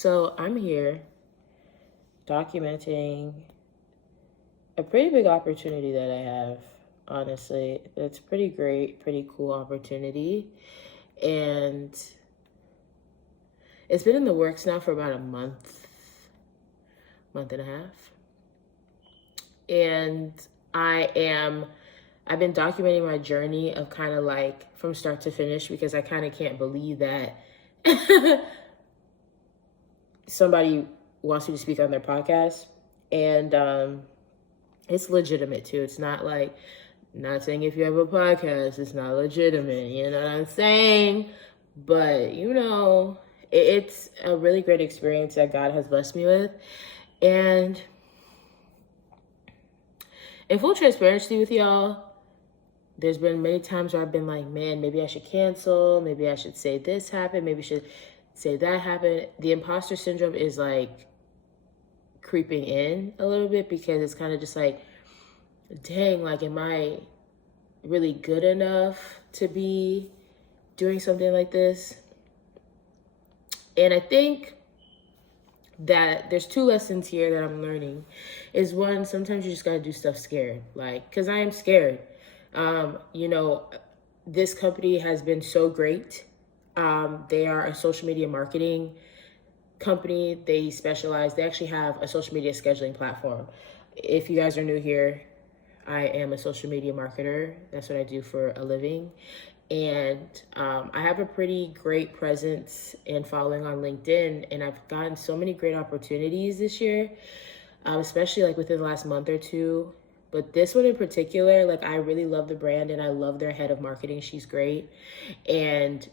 So I'm here documenting a pretty big opportunity that I have, honestly. It's pretty great, pretty cool opportunity. And it's been in the works now for about a month and a half. And I've been documenting my journey of kind of like from start to finish, because I kind of can't believe that somebody wants me to speak on their podcast. And it's legitimate too. It's not like, not saying if you have a podcast, it's not legitimate. You know what I'm saying? But, it's a really great experience that God has blessed me with. And in full transparency with y'all, there's been many times where I've been like, man, maybe I should cancel. Maybe I should say this happened. Maybe I should say that happened. The imposter syndrome is like creeping in a little bit, because it's kind of just like, dang, like, am I really good enough to be doing something like this? And I think that there's two lessons here that I'm learning. Is one, sometimes you just got to do stuff scared. Like, because I am scared. This company has been so great. They are a social media marketing company. They actually have a social media scheduling platform. If you guys are new here, I am a social media marketer. That's what I do for a living. And I have a pretty great presence and following on LinkedIn. And I've gotten so many great opportunities this year, especially like within the last month or two. But this one in particular, like, I really love the brand and I love their head of marketing. She's great. And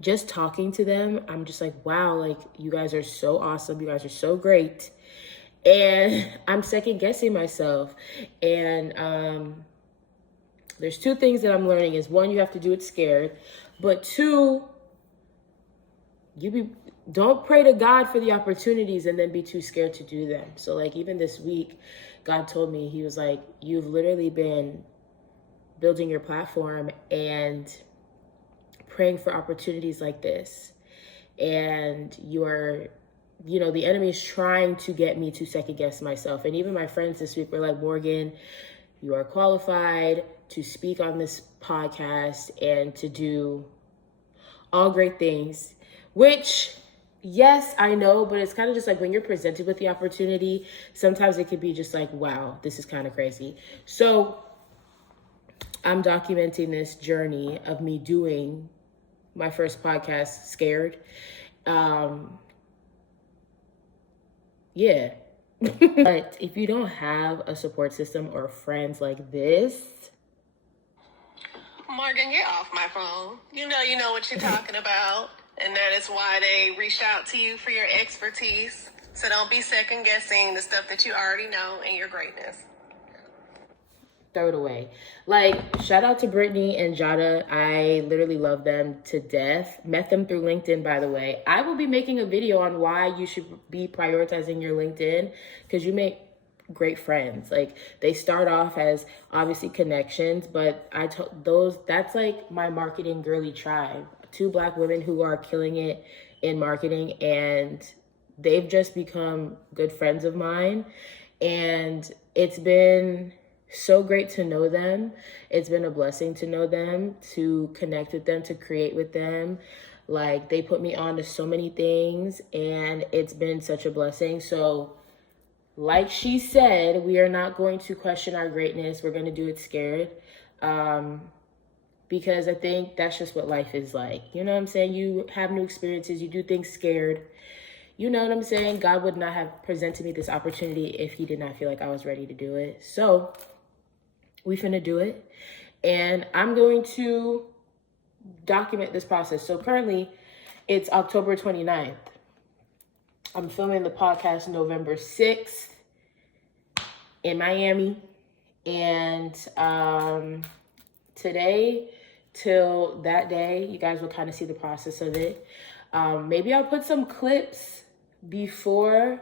just talking to them, I'm just like, wow, like, you guys are so awesome. You guys are so great. And I'm second guessing myself. And there's two things that I'm learning is, one, you have to do it scared. But two, don't pray to God for the opportunities and then be too scared to do them. So like, even this week, God told me, he was like, you've literally been building your platform and praying for opportunities like this. And the enemy is trying to get me to second guess myself. And even my friends this week were like, Morgan, you are qualified to speak on this podcast and to do all great things, which, yes, I know, but it's kind of just like when you're presented with the opportunity, sometimes it could be just like, wow, this is kind of crazy. So I'm documenting this journey of me doing my first podcast scared. Yeah. But if you don't have a support system or friends like this, Morgan, get off my phone. You know what you're talking about. And that is why they reached out to you for your expertise. So don't be second guessing the stuff that you already know and your greatness. throw it away. Like, shout out to Brittany and Jada. I literally love them to death. Met them through LinkedIn, by the way. I will be making a video on why you should be prioritizing your LinkedIn, because you make great friends. Like, they start off as obviously connections, but that's like my marketing girly tribe. 2 Black women who are killing it in marketing, and they've just become good friends of mine. And it's been so great to know them. It's been a blessing to know them, to connect with them, to create with them. Like, they put me on to so many things, and it's been such a blessing. So like she said, we are not going to question our greatness. We're going to do it scared. Because I think that's just what life is like. You know what I'm saying? You have new experiences. You do things scared. You know what I'm saying? God would not have presented me this opportunity if he did not feel like I was ready to do it. So we finna do it. And I'm going to document this process. So currently it's October 29th. I'm filming the podcast November 6th in Miami. And today till that day, you guys will kind of see the process of it. Maybe I'll put some clips before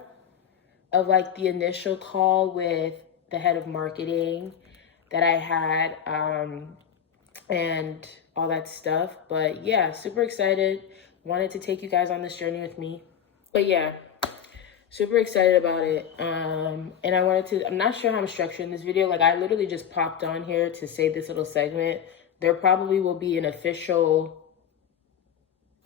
of like the initial call with the head of marketing that I had, and all that stuff. But yeah, super excited. Wanted to take you guys on this journey with me. But yeah, super excited about it. And I'm not sure how I'm structuring this video. Like, I literally just popped on here to say this little segment. There probably will be an official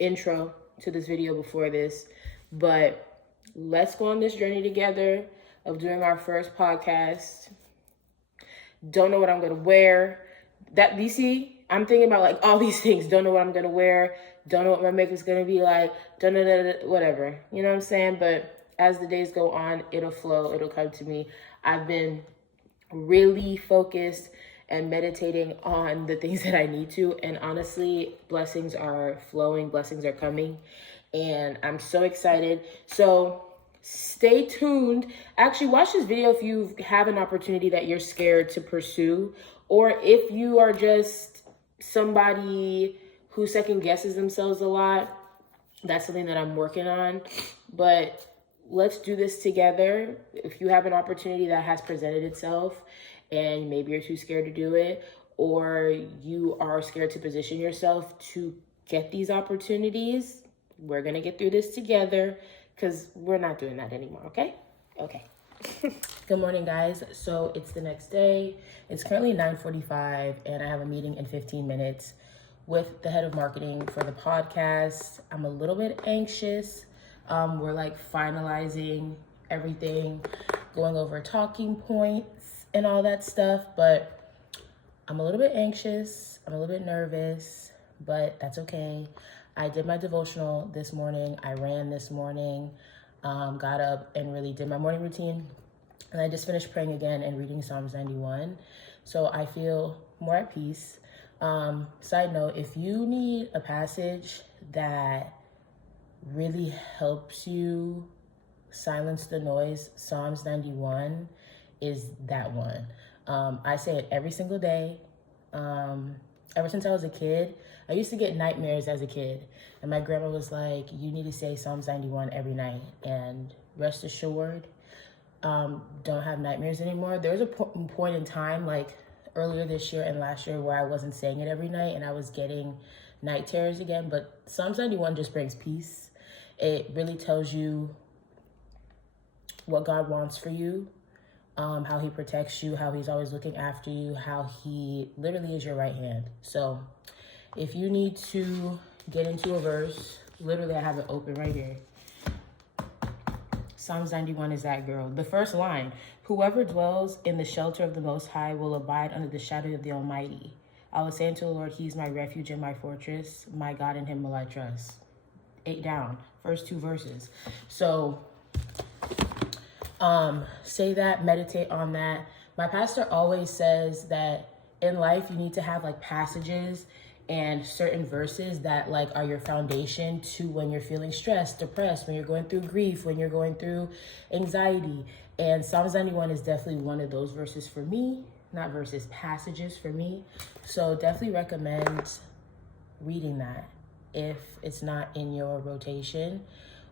intro to this video before this, but let's go on this journey together of doing our first podcast. Don't know what I'm gonna wear. That DC, I'm thinking about like all these things. Don't know what I'm gonna wear. Don't know what my makeup's gonna be like. Don't know whatever. You know what I'm saying? But as the days go on, it'll flow. It'll come to me. I've been really focused and meditating on the things that I need to. And honestly, blessings are flowing. Blessings are coming. And I'm so excited. So stay tuned. Actually, watch this video if you have an opportunity that you're scared to pursue, or if you are just somebody who second guesses themselves a lot. That's something that I'm working on. But let's do this together. If you have an opportunity that has presented itself and maybe you're too scared to do it, or you are scared to position yourself to get these opportunities, we're going to get through this together, because we're not doing that anymore, okay? Okay. Good morning, guys. So it's the next day. It's currently 9:45, and I have a meeting in 15 minutes with the head of marketing for the podcast. I'm a little bit anxious. We're like finalizing everything, going over talking points and all that stuff, but I'm a little bit anxious. I'm a little bit nervous, but that's okay. I did my devotional this morning. I ran this morning, got up and really did my morning routine. And I just finished praying again and reading Psalms 91. So I feel more at peace. Side note, if you need a passage that really helps you silence the noise, Psalms 91 is that one. I say it every single day. Ever since I was a kid, I used to get nightmares as a kid. And my grandma was like, you need to say Psalms 91 every night. And rest assured, don't have nightmares anymore. There was a point in time, like earlier this year and last year, where I wasn't saying it every night and I was getting night terrors again. But Psalms 91 just brings peace. It really tells you what God wants for you, how he protects you, how he's always looking after you, how he literally is your right hand. So if you need to get into a verse, literally I have it open right here. Psalms 91 is that girl. The first line, whoever dwells in the shelter of the Most High will abide under the shadow of the Almighty. I will say unto the Lord, he's my refuge and my fortress. My God, in him will I trust. 8 down, first 2 verses. So say that, meditate on that. My pastor always says that in life you need to have like passages and certain verses that like are your foundation to when you're feeling stressed, depressed, when you're going through grief, when you're going through anxiety. And Psalms 91 is definitely one of those verses for me, not verses, passages for me. So definitely recommend reading that if it's not in your rotation,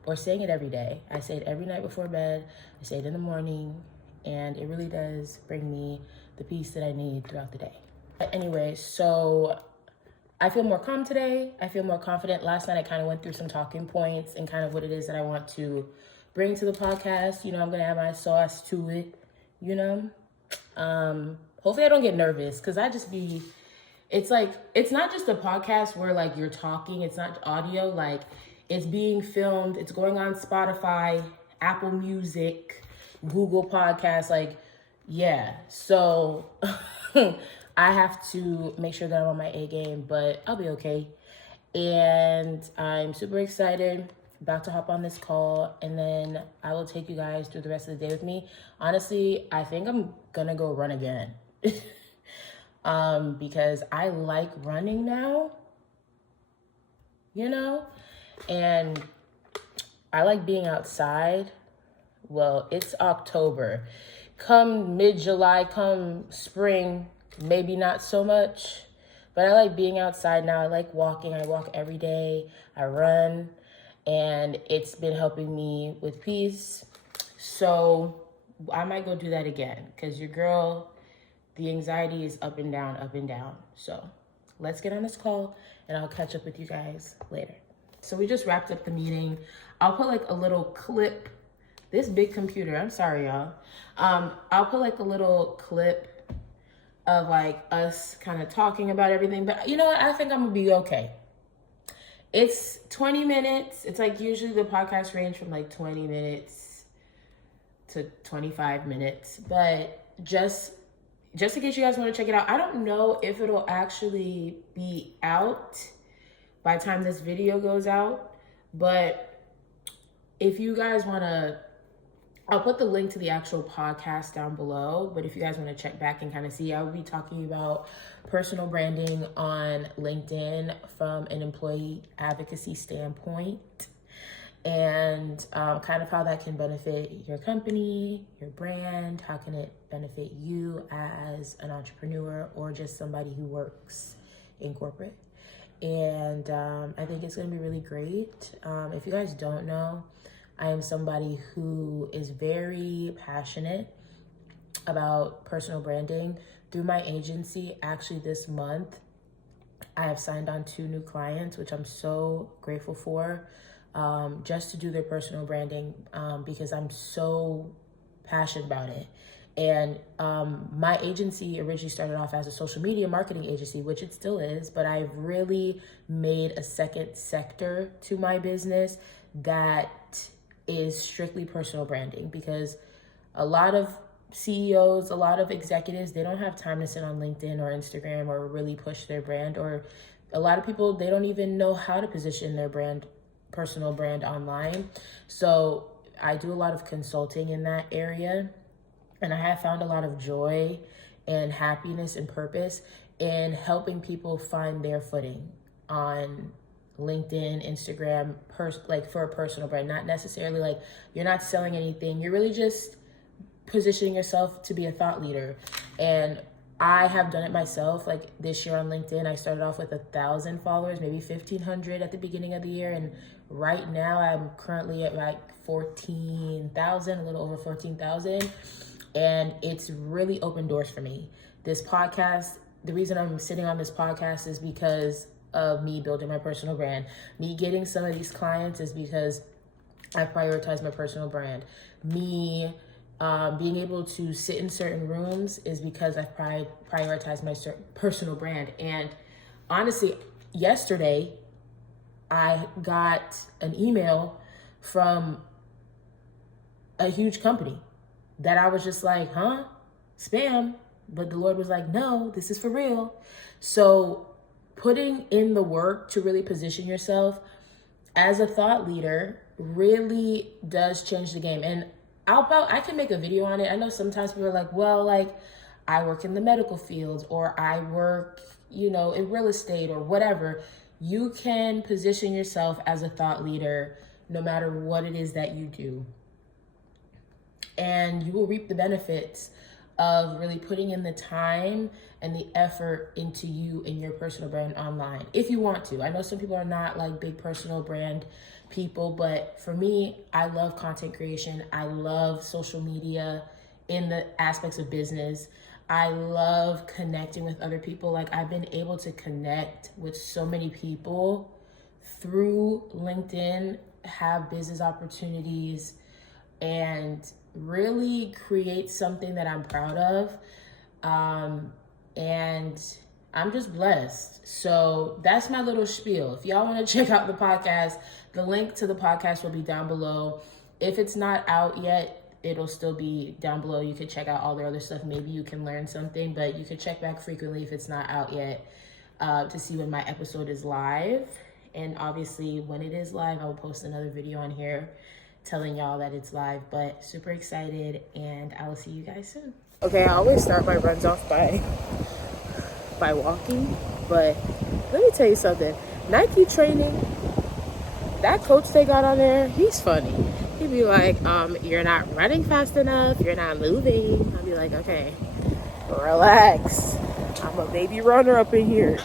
or saying it every day. I say it every night before bed. I say it in the morning, and it really does bring me the peace that I need throughout the day. But anyway, so I feel more calm today. I feel more confident. Last night I kind of went through some talking points and kind of what it is that I want to bring to the podcast. You know, I'm going to add my sauce to it, you know. Hopefully I don't get nervous, because it's like, it's not just a podcast where like you're talking, it's not audio, like it's being filmed, it's going on Spotify, Apple Music, Google Podcasts, like, yeah. So I have to make sure that I'm on my A game, but I'll be okay. And I'm super excited, about to hop on this call, and then I will take you guys through the rest of the day with me. Honestly, I think I'm gonna go run again. Because I like running now, you know, and I like being outside. Well, it's October. Come mid-July, come spring, maybe not so much, but I like being outside now. I like walking. I walk every day. I run, and it's been helping me with peace. So I might go do that again, because your girl, the anxiety is up and down, up and down. So let's get on this call, and I'll catch up with you guys later. So we just wrapped up the meeting. I'll put like a little clip. This big computer, I'm sorry, y'all. I'll put like a little clip of like us kind of talking about everything. But you know what? I think I'm gonna be okay. It's 20 minutes. It's like usually the podcast range from like 20 minutes to 25 minutes. But just in case you guys want to check it out, I don't know if it'll actually be out by the time this video goes out. But if you guys want to, I'll put the link to the actual podcast down below. But if you guys want to check back and kind of see, I will be talking about personal branding on LinkedIn from an employee advocacy standpoint, and kind of how that can benefit your company, your brand. How can it benefit you as an entrepreneur or just somebody who works in corporate? And I think it's going to be really great. If you guys don't know, I am somebody who is very passionate about personal branding. Through my agency, actually this month, I have signed on 2 new clients, which I'm so grateful for, just to do their personal branding, because I'm so passionate about it. And my agency originally started off as a social media marketing agency, which it still is, but I've really made a second sector to my business that is strictly personal branding, because a lot of CEOs, a lot of executives, they don't have time to sit on LinkedIn or Instagram or really push their brand, or a lot of people, they don't even know how to position their brand, personal brand online. So I do a lot of consulting in that area, and I have found a lot of joy and happiness and purpose in helping people find their footing on LinkedIn, Instagram, like for a personal brand. Not necessarily like you're not selling anything, you're really just positioning yourself to be a thought leader. And I have done it myself. Like this year on LinkedIn, I started off with 1,000 followers, maybe 1,500 at the beginning of the year. And right now I'm currently at like 14,000, a little over 14,000. And it's really opened doors for me. This podcast, the reason I'm sitting on this podcast is because of me building my personal brand. Me getting some of these clients is because I prioritize my personal brand. Me being able to sit in certain rooms is because I prioritize my personal brand. And honestly, yesterday, I got an email from a huge company that I was just like, huh? Spam. But the Lord was like, no, this is for real. So putting in the work to really position yourself as a thought leader really does change the game. And I can make a video on it. I know sometimes people are like, well, like I work in the medical field, or I work, in real estate or whatever. You can position yourself as a thought leader no matter what it is that you do. And you will reap the benefits of really putting in the time and the effort into you and your personal brand online, if you want to. I know some people are not like big personal brand people, but for me, I love content creation. I love social media in the aspects of business. I love connecting with other people. Like I've been able to connect with so many people through LinkedIn, have business opportunities, and really create something that I'm proud of. And I'm just blessed. So that's my little spiel. If y'all want to check out the podcast, the link to the podcast will be down below. If it's not out yet, it'll still be down below. You can check out all the other stuff. Maybe you can learn something, but you can check back frequently if it's not out yet, to see when my episode is live. And obviously when it is live, I will post another video on here telling y'all that it's live. But super excited, and I will see you guys soon. Okay, I always start my runs off by walking, but let me tell you something. Nike training, that coach they got on there, he's funny. He'd be like, you're not running fast enough, you're not moving. I'll be like, okay, relax. I'm a baby runner up in here.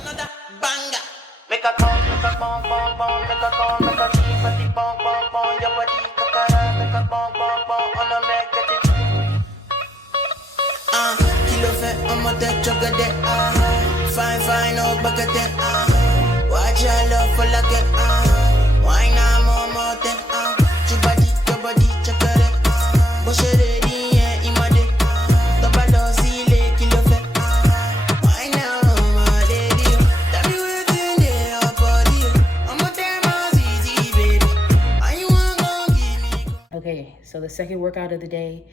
Make a call, make a bong, bong, bong, make a call, make a shake, body, bong, bong, bong, your body, kakara, make a bong, bong, bong, on a magnetic. Kilo fait, on m'a tête, chocolate, fine, fine, oh, baguette, watch your love for like it, Okay, so the second workout of the day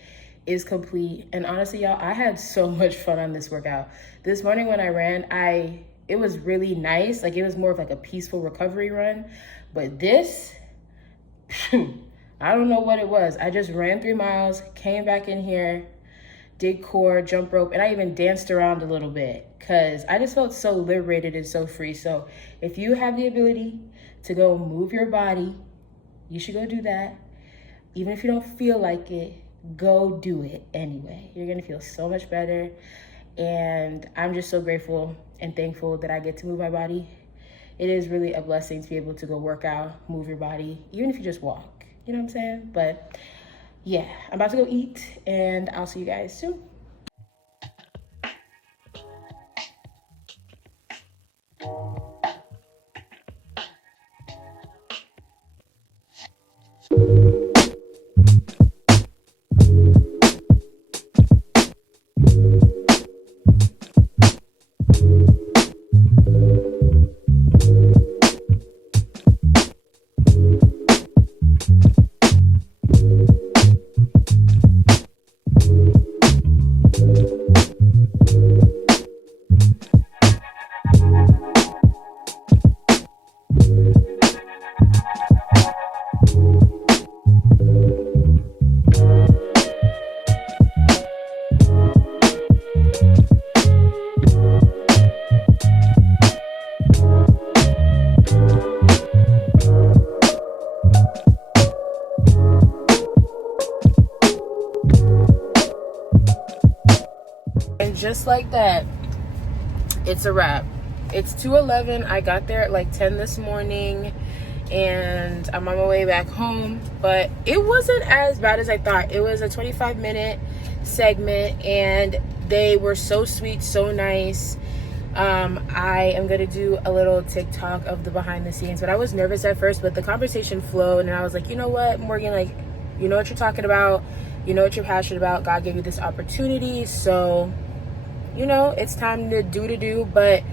is complete. And honestly, y'all, I had so much fun on this workout. This morning when I ran, it was really nice. Like, it was more of like a peaceful recovery run. But this, I don't know what it was. I just ran 3 miles, came back in here, did core, jump rope, and I even danced around a little bit because I just felt so liberated and so free. So if you have the ability to go move your body, you should go do that. Even if you don't feel like it, go do it anyway. You're gonna feel so much better. And I'm just so grateful and thankful that I get to move my body. It is really a blessing to be able to go work out, move your body, even if you just walk. You know what I'm saying? But yeah, I'm about to go eat and I'll see you guys soon. And just like that, it's a wrap. It's 2:11. I got there at like 10 this morning and I'm on my way back home, but it wasn't as bad as I thought. It was a 25-minute segment and they were so sweet, so nice. I am gonna do a little TikTok of the behind the scenes, but I was nervous at first, but the conversation flowed and I was like, you know what, Morgan, like, you know what you're talking about, you know what you're passionate about, God gave you this opportunity, so you know, it's time to do. But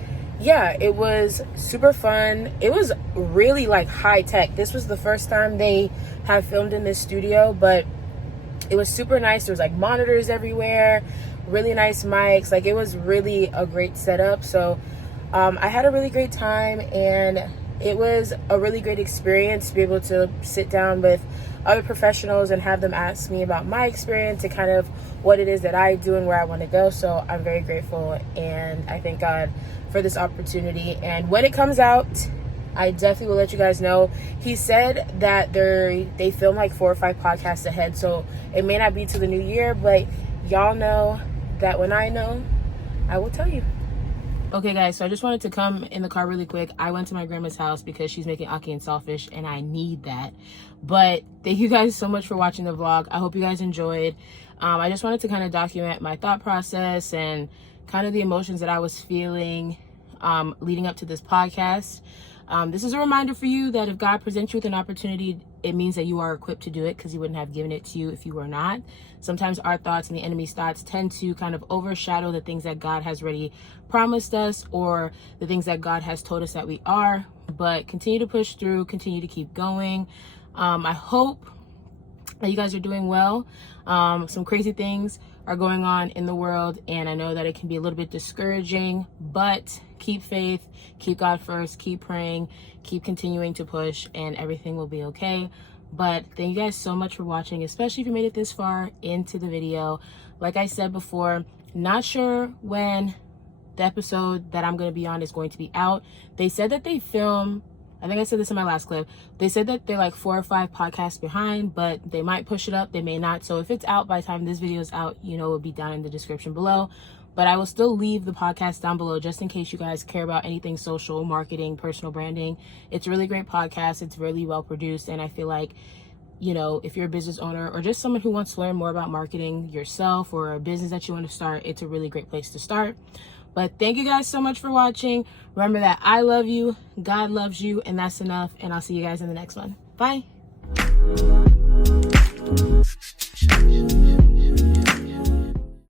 yeah, it was super fun. It was really like high tech. This was the first time they have filmed in this studio, but it was super nice. There was like monitors everywhere, really nice mics. Like, it was really a great setup. So I had a really great time and it was a really great experience to be able to sit down with other professionals and have them ask me about my experience and kind of what it is that I do and where I want to go. So I'm very grateful and I thank God for this opportunity. And when it comes out, I definitely will let you guys know. He said that they film like 4 or 5 podcasts ahead, so it may not be till the new year, but y'all know that when I know, I will tell you. Okay guys, so I just wanted to come in the car really quick. I went to my grandma's house because she's making ackee and saltfish and I need that. But thank you guys so much for watching the vlog. I hope you guys enjoyed. I just wanted to kind of document my thought process and kind of the emotions that I was feeling leading up to this podcast. This is a reminder for you that if God presents you with an opportunity, it means that you are equipped to do it, because he wouldn't have given it to you if you were not. Sometimes our thoughts and the enemy's thoughts tend to kind of overshadow the things that God has already promised us or the things that God has told us that we are. But continue to push through, continue to keep going. I hope that you guys are doing well. Some crazy things are going on in the world, and I know that it can be a little bit discouraging, but keep faith, keep God first, keep praying, keep continuing to push, and everything will be okay. But thank you guys so much for watching, especially if you made it this far into the video. Like I said before, not sure when the episode that I'm going to be on is going to be out. They said that they film, I think I said this in my last clip, they said that they're like 4 or 5 podcasts behind, but they might push it up, they may not. So if it's out by the time this video is out, you know, it'll be down in the description below. But I will still leave the podcast down below just in case you guys care about anything social, marketing, personal branding. It's a really great podcast. It's really well produced. And I feel like, you know, if you're a business owner or just someone who wants to learn more about marketing yourself or a business that you want to start, it's a really great place to start. But thank you guys so much for watching. Remember that I love you, God loves you, and that's enough. And I'll see you guys in the next one. Bye.